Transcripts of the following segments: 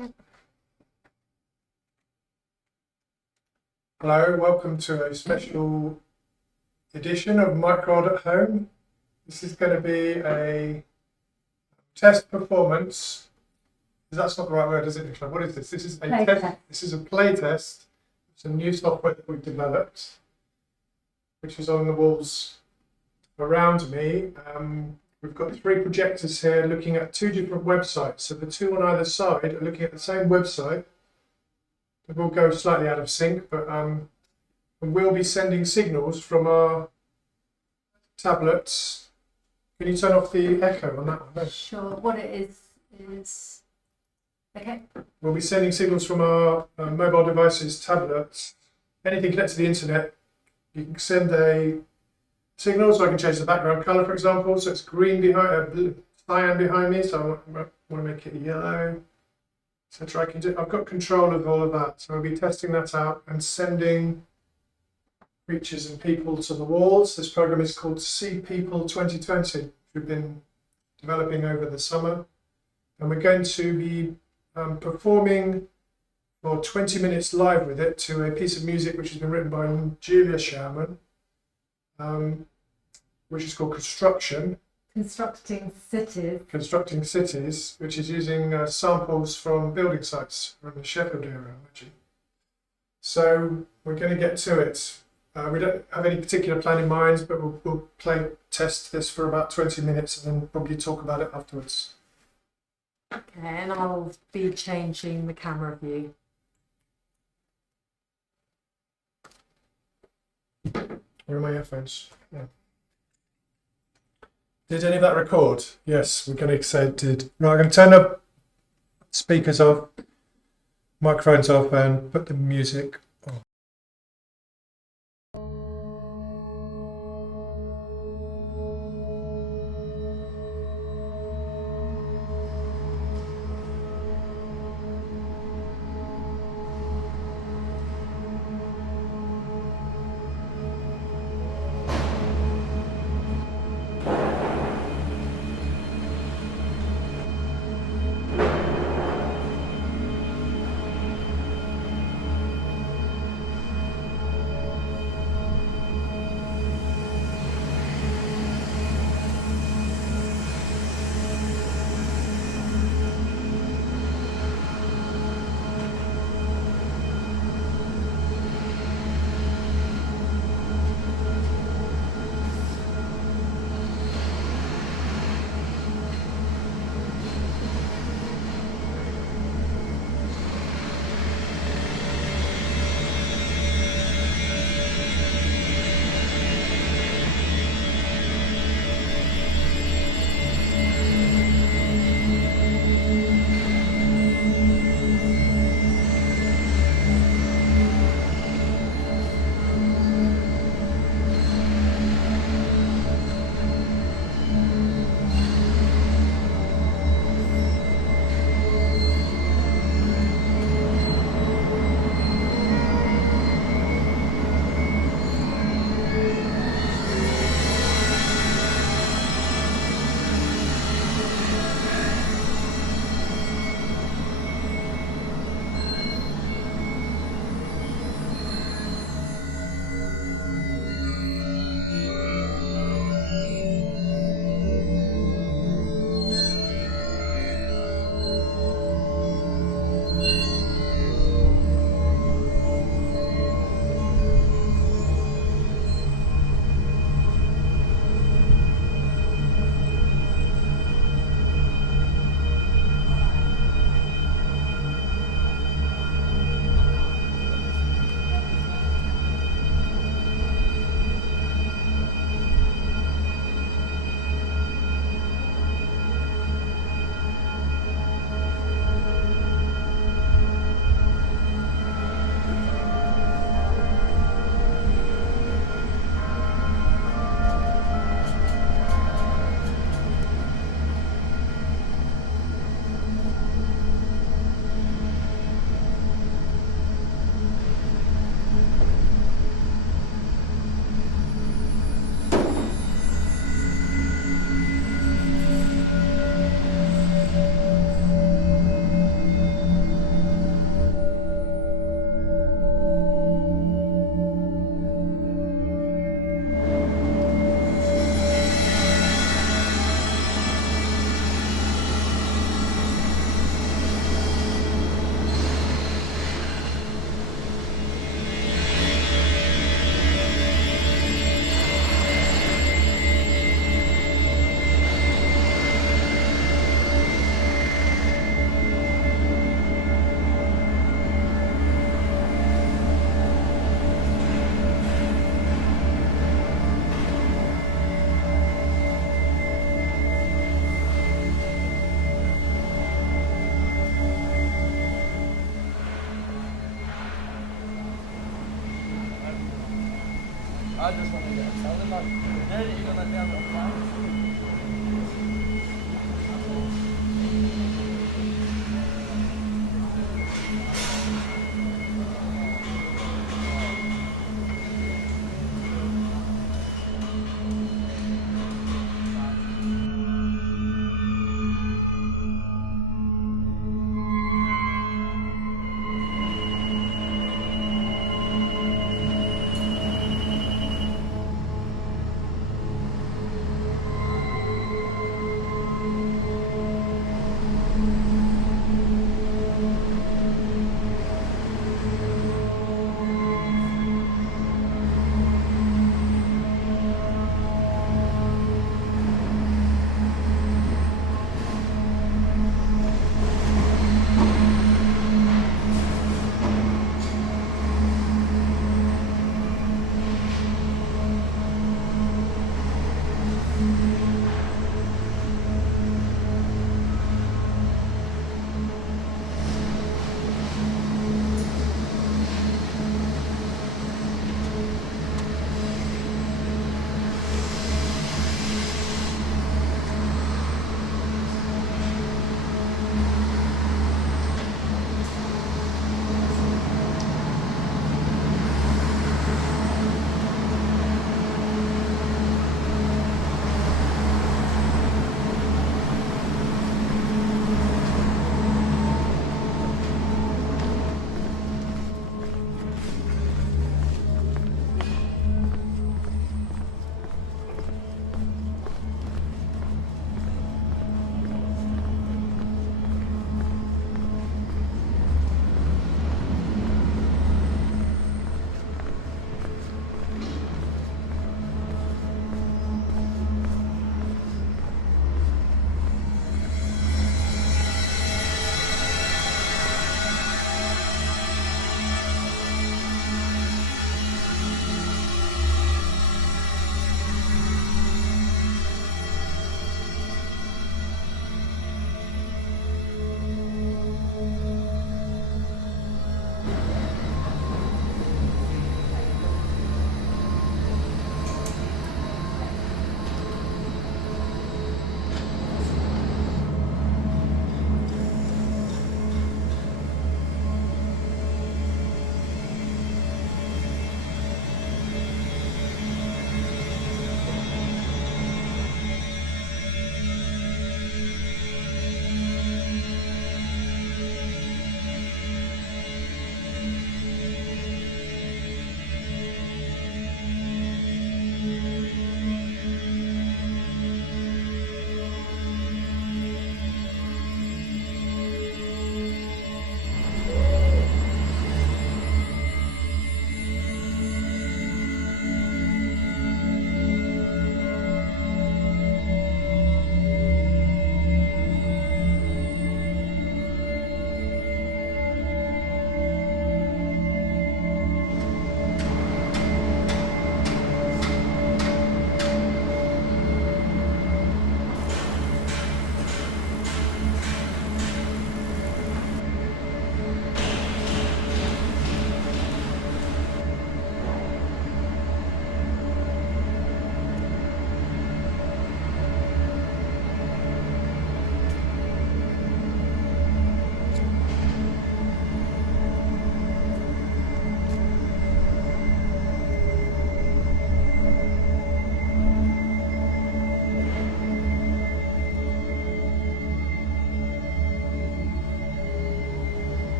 Okay. Hello, welcome to a special edition of Microworld at Home. This is going to be a test performance. That's not the right word, is it, Nicola? What is this? This is a test. This is a play test. It's a new software that we've developed, which is on the walls around me. We've got 3 projectors here looking at 2 different websites. So the 2 on either side are looking at the same website. They will go slightly out of sync, but we'll be sending signals from our tablets. Can you turn off the echo on that one? No. Sure. What it is okay. We'll be sending signals from our mobile devices, tablets, anything connected to the internet. You can send a signal, so I can change the background color, for example. So it's green behind, blue, cyan behind me. So I want to make it yellow. Etc. I've got control of all of that. So I'll be testing that out and sending creatures and people to the walls. This program is called Seapeople 2020, which we've been developing over the summer. And we're going to be performing for 20 minutes live with it to a piece of music which has been written by Julia Schauerman, which is called Constructing Cities, which is using samples from building sites from the Sheffield era, actually. So we're going to get to it. We don't have any particular plan in mind, but we'll play test this for about 20 minutes and then probably talk about it afterwards. Okay, and I'll be changing the camera view. Where are my earphones? Yeah. Did any of that record? Yes, we're going to say it did. Right, I'm going to turn the speakers off, microphones off, and put the music on. I just want to get a tell them like, you know that you're gonna let me have it on fire.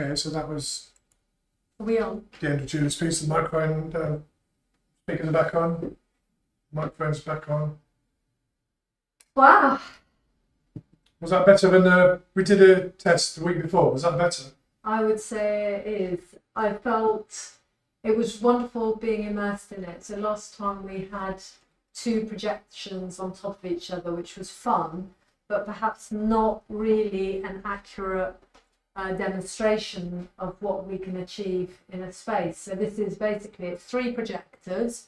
Okay, so that was Are we on? the end of Julia's piece. The microphone, speakers are back on. Microphone's back on. Wow. Was that better than we did a test the week before? Was that better? I would say it is. I felt it was wonderful being immersed in it. So last time we had 2 projections on top of each other, which was fun, but perhaps not really an accurate demonstration of what we can achieve in a space. So this is basically, it's 3 projectors.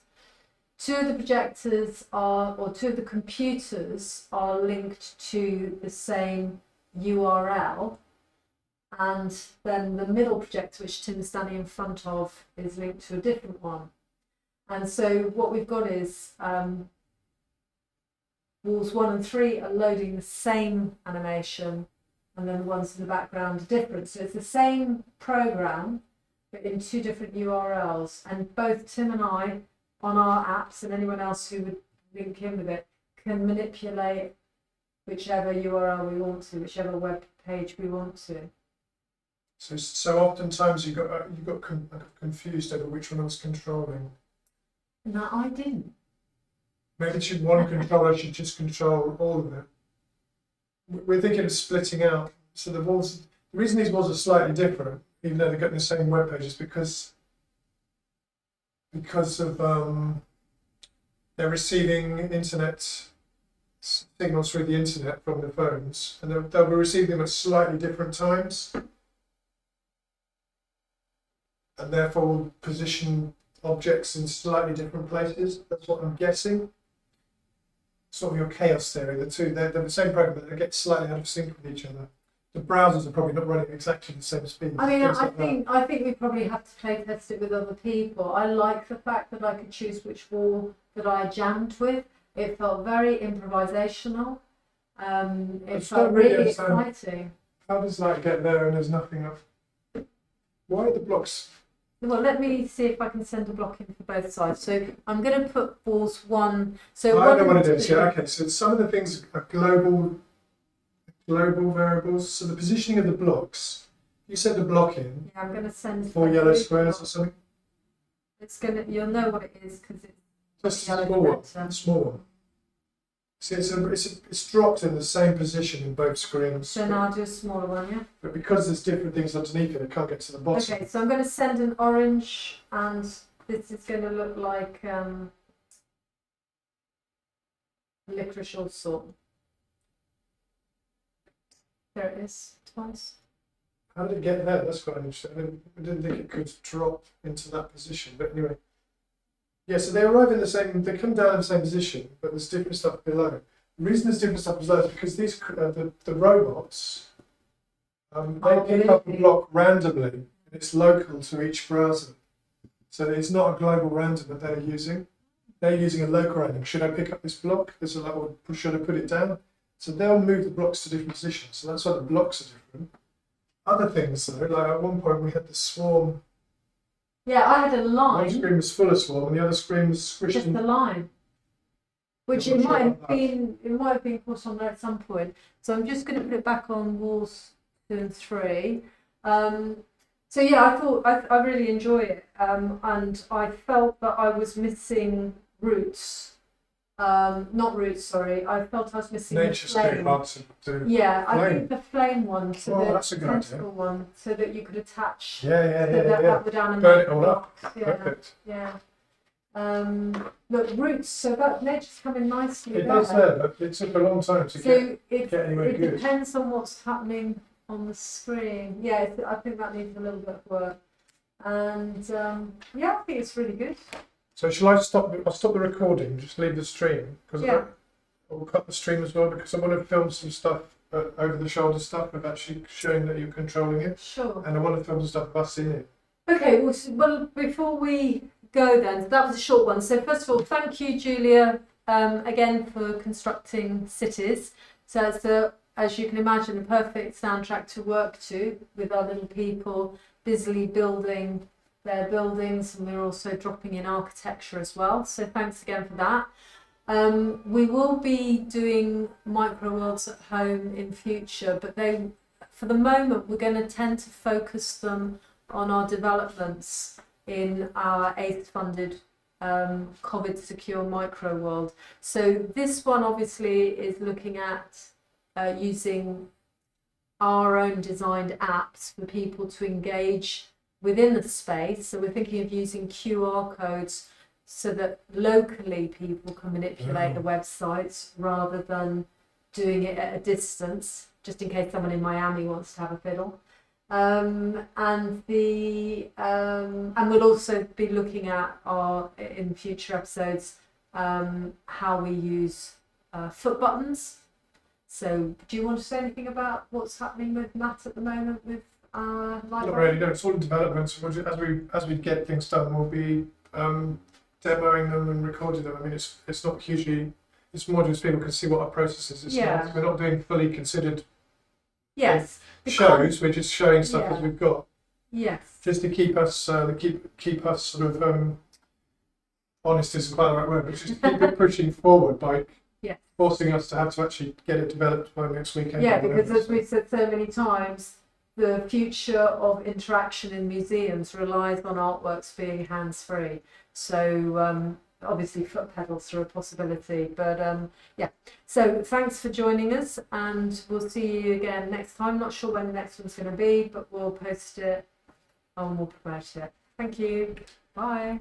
2 of the projectors are, or 2 of the computers are linked to the same URL. And then the middle projector, which Tim's standing in front of, is linked to a different one. And so what we've got is walls 1 and 3 are loading the same animation, and then the ones in the background are different. So it's the same program, but in 2 different URLs. And both Tim and I, on our apps, and anyone else who would link in with it, can manipulate whichever URL we want to, whichever web page we want to. So oftentimes you got confused over which one I was controlling. No, I didn't. Maybe one controller should just control all of it. We're thinking of splitting out. So the walls. The reason these walls are slightly different, even though they've got the same web page, is because of they're receiving internet signals through the internet from the phones, and they'll be receiving them at slightly different times, and therefore will position objects in slightly different places. That's what I'm guessing. Sort of your chaos theory. They're the same program, but they get slightly out of sync with each other. The browsers are probably not running at exactly the same speed. I mean, I think we probably have to play test it with other people. I like the fact that I could choose which wall that I jammed with. It felt very improvisational. It felt really exciting. How does that get there and there's nothing up? Why are the blocks? Well, let me see if I can send a block in for both sides. So I'm going to put walls 1. So I know what it and is. 2. Yeah. Okay. So some of the things are global variables. So the positioning of the blocks. You set the block in. Yeah, I'm going to send 4 yellow squares or something. It's going to. You'll know what it is because it's Just a yellow small one. connector. Small one. See, it's dropped in the same position in both screens. So now I'll do a smaller one, yeah? But because there's different things underneath it, it can't get to the bottom. Okay, so I'm going to send an orange, and this is going to look like licorice or salt. There it is, twice. How did it get there? That's quite interesting. I didn't think it could drop into that position. But anyway. Yeah, so they arrive in the same, they come down in the same position, but there's different stuff below. The reason there's different stuff below is because these, the robots, they pick up a block randomly, and it's local to each browser. So it's not a global random that they're using. They're using a local random. Should I pick up this block? There's a level, should I put it down? So they'll move the blocks to different positions. So that's why the blocks are different. Other things though, like at one point we had the swarm. Yeah, I had a One line, screen was full of swarm, and the other screen was squished just in. the line, which I'm it not might sure have about that. been. It might have been put on there at some point. So I'm just going to put it back on walls 2 and 3. So yeah, I really enjoy it, and I felt that I was missing roots. Not roots, sorry. I felt I was missing Nature's the too flame. hard to do. Yeah, I Flame. think the flame one, so Oh, the that's a good idea. tentacle one, so that you could attach Yeah, so that up and down and Burn make it all blocks. up. Yeah, Perfect. yeah. Look, roots. So that nature's coming nicely It there. is there, but it took a long time to So it get anywhere good. depends on what's happening on the screen. Yeah, I think that needs a little bit of work. And yeah, I think it's really good. So shall I stop? I'll stop the recording. Just leave the stream because Yeah. I'll cut the stream as well because I want to film some stuff, over the shoulder stuff of actually showing that you're controlling it, Sure. and I want to film some stuff of us in it. Okay, well, before we go then, that was a short one. So first of all, thank you, Julia, again for constructing cities. So it's as you can imagine, a perfect soundtrack to work to with our little people busily building their buildings, and we're also dropping in architecture as well. So thanks again for that. We will be doing micro worlds at home in future, but they for the moment, we're going to tend to focus them on our developments in our ACE-funded Covid-Secure Microworld. So this one obviously is looking at using our own designed apps for people to engage within the space. So we're thinking of using QR codes so that locally people can manipulate the websites rather than doing it at a distance, just in case someone in Miami wants to have a fiddle. And we'll also be looking at in future episodes how we use foot buttons. So, do you want to say anything about what's happening with Matt at the moment with Not library? really, no, it's all in development. So as we get things done, we'll be demoing them and recording them. I mean, it's not hugely. It's more just people can see what our process is. We're not doing fully considered Yes. shows. We're just showing stuff as we've got, Yes. just to keep us keep us sort of honest isn't quite the right word, but just keep it pushing forward by forcing us to have to actually get it developed by next weekend. Yeah, because as we've said so many times, the future of interaction in museums relies on artworks being hands-free. So obviously foot pedals are a possibility, but so thanks for joining us, and we'll see you again next time. Not sure when the next one's going to be, but we'll post it and we'll promote it. Thank you. Bye.